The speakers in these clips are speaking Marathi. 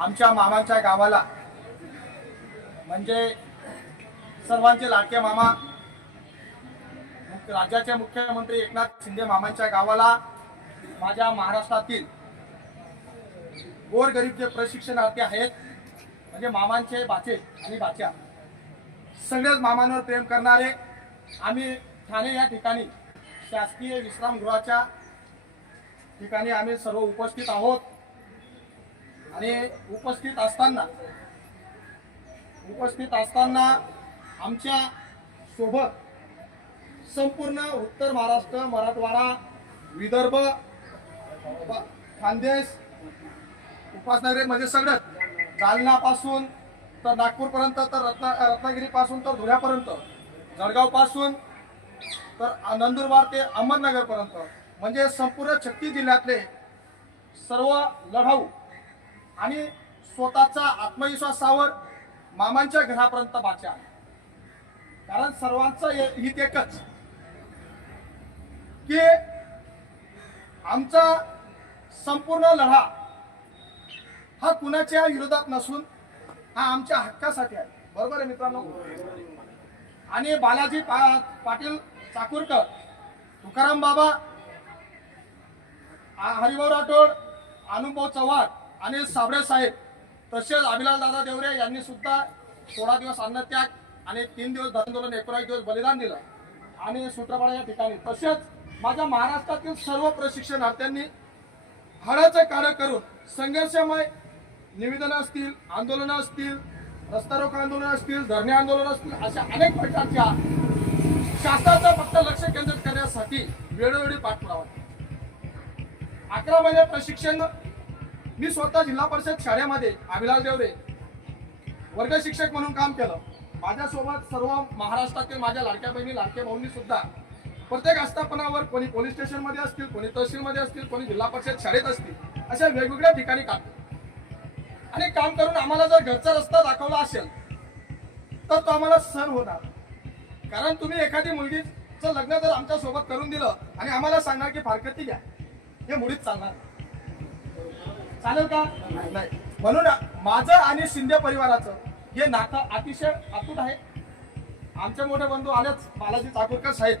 आमच्या मामांच्या गावाला. म्हणजे सर्वांचे लाडके मामा राज्याचे मुख्यमंत्री एकनाथ शिंदे मामांच्या गावाला माझ्या महाराष्ट्रातील गोरगरीब जे प्रशिक्षणार्थी आहेत. म्हणजे मामांचे बाचे आणि बाच्या. सगळेच मामांवर प्रेम करणारे आम्ही ठाणे या ठिकाणी शासकीय विश्रामगृहाच्या ठिकाणी आम्ही सर्व उपस्थित आहोत. आणि उपस्थित असताना उपस्थित असताना आमच्यासोबत संपूर्ण उत्तर महाराष्ट्र मराठवाडा विदर्भ खानदेश उपासनगरी म्हणजे सगळं जालनापासून तर नागपूरपर्यंत तर रत्ना रत्नागिरीपासून तर धुळ्यापर्यंत जळगावपासून तर नंदुरबार ते अहमदनगरपर्यंत. म्हणजे संपूर्ण छत्तीस जिल्ह्यातले सर्व लढाऊ आणि स्वतःचा आत्मविश्वासावर मामांच्या घरापर्यंत बाच्या कारण सर्वांचं हित एकच. की आमचा संपूर्ण लढा हा कुणाच्या विरोधात नसून हा आमच्या हक्कासाठी आहे. बरोबर आहे मित्रांनो? आणि बालाजी पा- पाटील चाकूरकर तुकाराम बाबा हरिभाऊ राठोड अनुभव चव्हाण आणि साबळे साहेब तसेच अभिलाष दादा देवरे यांनी सुद्धा सोळा दिवस अन्नत्याग आणि तीन दिवस आंदोलन एकोणीस दिवस बलिदान दिलं. आणि सूत्रपाडा या ठिकाणी. तसेच माझ्या महाराष्ट्रातील सर्व प्रशिक्षणार्थ्यांनी हळाचे कार्य करून संघर्षमय निवेदनं असतील आंदोलनं असतील रस्ता रोको आंदोलन असतील धरणे आंदोलन असतील अशा अनेक प्रकारच्या शासनाचं फक्त लक्ष केंद्रित करण्यासाठी वेळोवेळी पाठपुरावा अकरा महिने प्रशिक्षण मी स्वतः जिल्हा परिषद शाळेमध्ये अभिलाल देवरे वर्ग शिक्षक म्हणून काम केलं. माझ्यासोबत सर्व महाराष्ट्रातील माझ्या लाडक्या बहिणी लाडक्या भाऊंनी सुद्धा प्रत्येक आस्थापनावर कोणी पोलीस स्टेशनमध्ये असतील कोणी तहसीलमध्ये असतील कोणी जिल्हा परिषद शाळेत असतील अशा वेगवेगळ्या ठिकाणी काम आणि काम करून आम्हाला जर घरचा रस्ता दाखवला असेल तर तो आम्हाला सर होणार. कारण तुम्ही एखादी मुलगीचं लग्न जर आमच्यासोबत करून दिलं आणि आम्हाला सांगणार की फारकती घ्या हे मुळीच चालणार नाही. चालेल का? नाही. म्हणून माझं आणि शिंदे परिवाराचं हे नातं अतिशय अतूट आहे. आमचे मोठे बंधू आलेच बालाजी चाकूरकर साहेब.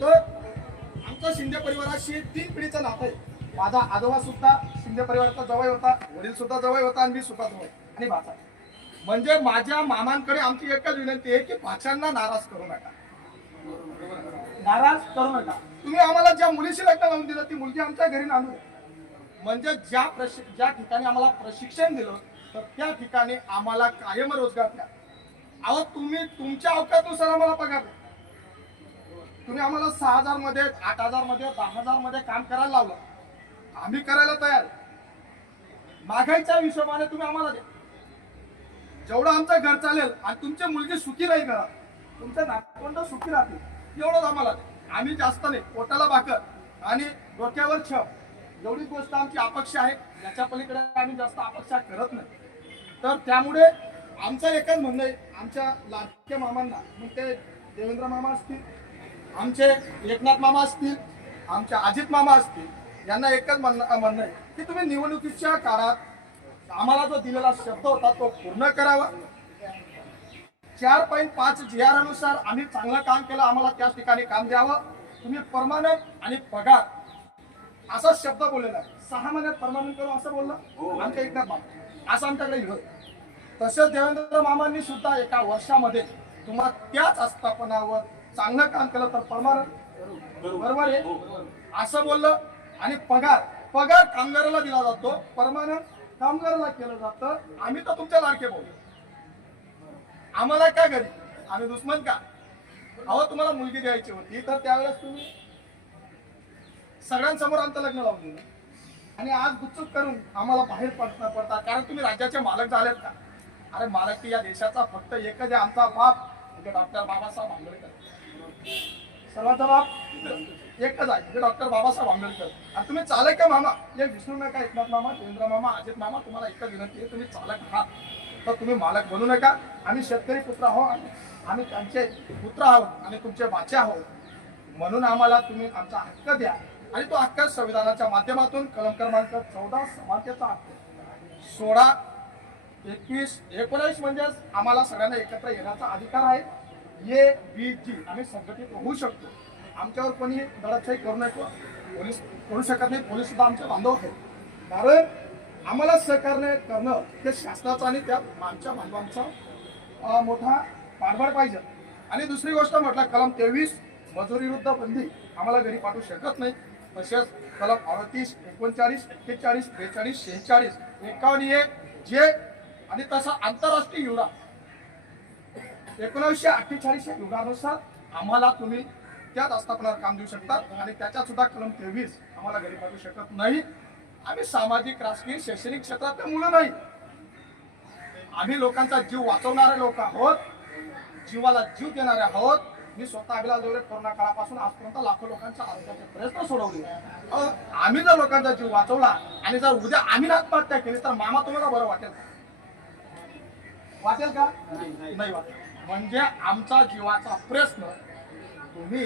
तर आमचं शिंदे परिवाराशी तीन पिढीचं नातं आहे. माझा आजोबा सुद्धा शिंदे परिवाराचा जवळ होता वडील सुद्धा जवळ होता आणि मी सुद्धा जवळ आणि भाचा म्हणजे माझ्या मामांकडे आमची एकच विनंती आहे की भाच्यांना नाराज करू नका. नाराज करू नका. तुम्ही आम्हाला ज्या मुलीशी लग्न लावून दिलं ती मुलगी आमच्या घरी द्या. म्हणजे ज्या प्रशि ज्या ठिकाणी आम्हाला प्रशिक्षण दिलं तर त्या ठिकाणी आम्हाला कायम रोजगार द्या. अहो तुम्ही तुमच्या अवकाशानुसार आम्हाला पगार द्या. तुम्ही आम्हाला सहा हजारमध्ये आठ हजारमध्ये दहा हजारमध्ये काम करायला लावलं. आम्ही करायला तयार मागायच्या हिशोबाने तुम्ही आम्हाला द्या. जेवढं आमचं घर चालेल आणि तुमची मुलगी सुखी राहील घरात तुमचं नातवंड सुखी राहतील एवढंच आम्हाला आम्ही जास्त नाही पोटाला भाकर आणि डोक्यावर छप एवढीच गोष्ट आमची अपेक्षा आहे. याच्या पलीकडे आम्ही जास्त अपेक्षा करत नाही. तर त्यामुळे आमचं एकच म्हणणं आहे. आमच्या लाडक्या मामांना मग ते देवेंद्र मामा असतील आमचे एकनाथ मामा असतील आमचे अजित मामा असतील यांना एकच म्हणणं म्हणणं आहे की तुम्ही निवडणुकीच्या काळात आम्हाला जो दिलेला शब्द होता तो पूर्ण करावा. चार पॉईंट पाच जी आर अनुसार आम्ही चांगलं काम केलं आम्हाला त्याच ठिकाणी काम द्यावं. तुम्ही परमानंट आणि पगार असा शब्द बोललेला आहे सहा महिन्यात परमानंट करू असं बोललं? आमच्या एकनाथ मामा असं आमच्याकडे विरोध तसेच देवेंद्र मामांनी सुद्धा एका वर्षामध्ये तुम्हाला त्याच आस्थापनावर चांगलं काम केलं तर परमानंट बरोबर. आहे? असं बोललं आणि पगार. पगार कामगाराला दिला जातो. परमानंट कामगाराला केलं जातं. आम्ही तर तुमच्या लाडके बोलू आम्हाला काय घरी आम्ही दुश्मन का? अहो तुम्हाला मुलगी द्यायची होती तर त्यावेळेस तुम्ही सगळ्यांसमोर आमचं लग्न लावून दिलं. आणि आज गुपचूप करून आम्हाला बाहेर पडता पडता कारण तुम्ही राज्याचे मालक झालेत का? अरे मालक या देशाचा फक्त एकच आहे आमचा बाप. म्हणजे डॉक्टर बाबासाहेब आंबेडकर. सर्वांचा बाप एकच आहे. म्हणजे डॉक्टर बाबासाहेब आंबेडकर. आणि तुम्ही चालक का मामा. जे विष्णू नका एकनाथ मामा देवेंद्र मामा अजित मामा तुम्हाला एकच विनंती आहे तुम्ही चालक आहात. तर तुम्ही मालक बनू नका. आम्ही शेतकरी पुत्र आहोत. आम्ही त्यांचे पुत्र आहोत. आणि तुमचे बाचे आहोत. म्हणून आम्हाला तुम्ही आमचा हक्क द्या. आणि तो हक्क संविधानाच्या माध्यमातून कलम क्रमांक चौदा समानतेचा हक्क. सोळा एकवीस एकोणावीस म्हणजेच आम्हाला सगळ्यांना एकत्र येण्याचा अधिकार आहे. ए बी जी आम्ही संघटित होऊ शकतो. आमच्यावर कोणी दडपशाही करू नये. किंवा पोलीस करू शकत नाही. पोलीस सुद्धा आमचे बांधव आहेत. कारण आम्हाला सहकार्य करणं हे शासनाचं आणि त्या आमच्या बांधवांचा मोठा पाठबळ पाहिजे. आणि दुसरी गोष्ट म्हटलं कलम तेवीस मजुरी विरुद्ध बंदी आम्हाला घरी पाठवू शकत नाही. तसेच कलम अडतीस एकोणचाळीस एक्केचाळीस बेचाळीस शेहेचाळीस एकावन्न एक जे आणि तसा आंतरराष्ट्रीय युगा. एकोणीसशे अठ्ठेचाळीस या युगानुसार आम्हाला तुम्ही त्यात आस्थापनावर काम देऊ शकतात आणि त्याच्यात सुद्धा कलम तेवीस आम्हाला घरी पाठवू शकत नाही. आम्ही सामाजिक राजकीय शैक्षणिक क्षेत्रात मुलं नाही. आम्ही लोकांचा जीव वाचवणारे लोक आहोत जीवाला जीव देणारे आहोत. मी स्वतः अभिलाष जोरे कोरोना काळापासून आजपर्यंत लाखो लोकांच्या आरोग्याचे प्रयत्न सोडवले. आम्ही जर लोकांचा जीव वाचवला आणि जर उद्या आम्ही आत्महत्या केली तर मामा तुम्हाला बरं वाटेल का? वाटेल का? नाही वाटेल. म्हणजे आमचा जीवाचा प्रश्न तुम्ही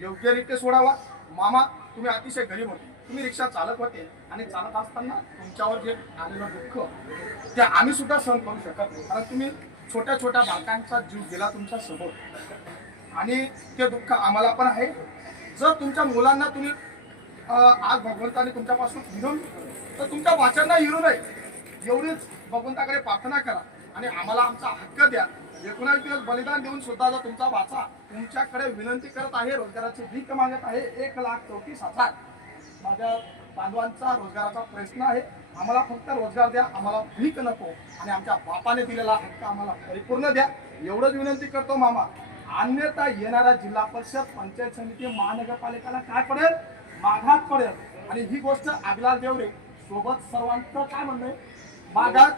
योग्यरित्या सोडावा. मामा तुम्ही अतिशय गरीब होते. तुम्ही रिक्षा चालक होते आणि चालत असताना तुमच्यावर जे आलेलं दुःख ते आम्ही सुद्धा सहन करू शकत नाही. कारण तुम्ही छोट्या छोट्या बालकांचा जीव गेला तुमच्यासमोर. आणि ते दुःख आम्हाला पण आहे. जर तुमच्या मुलांना तुम्ही आज भगवंताने तुमच्यापासून हिरून तर तुमच्या वाचनांना हिरू नये एवढीच भगवंताकडे प्रार्थना करा आणि आम्हाला आमचा हक्क द्या. एकोणास दिवस बलिदान देऊन सुद्धा जर तुमचा वाचा तुमच्याकडे विनंती करत आहे रोजगाराची भीक मागत आहे एक लाख चौतीस हजार. माझ्या बांधवांचा रोजगाराचा प्रश्न आहे. आम्हाला फक्त रोजगार द्या आम्हाला भीक नको आणि आमच्या बापाने दिलेला हक्क आम्हाला परिपूर्ण द्या. एवढंच विनंती करतो मामा. अन्यथा येणाऱ्या जिल्हा परिषद पंचायत समिती महानगरपालिकेला काय पडेल? माघात पडेल. आणि ही गोष्ट अभिलाष देवरे सोबत सर्वांचं काय म्हणणं माघात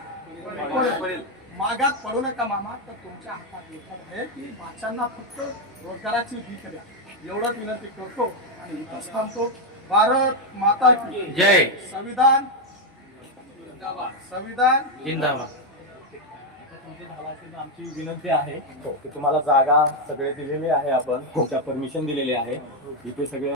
पडेल. मागात पडू नका मामा तर तुमच्या हातात एकच आहे की भाषांना फक्त रोजगाराची भीक द्या. एवढंच विनंती करतो आणि इथंच थांबतो. भारत माता की जय. संविधान संविधान जिंदाबाद. आमची विनंती आहे की तुम्हाला जागा सगळे दिलेली आहे आपण तुमच्या परमिशन दिलेली आहे. इथे सगळे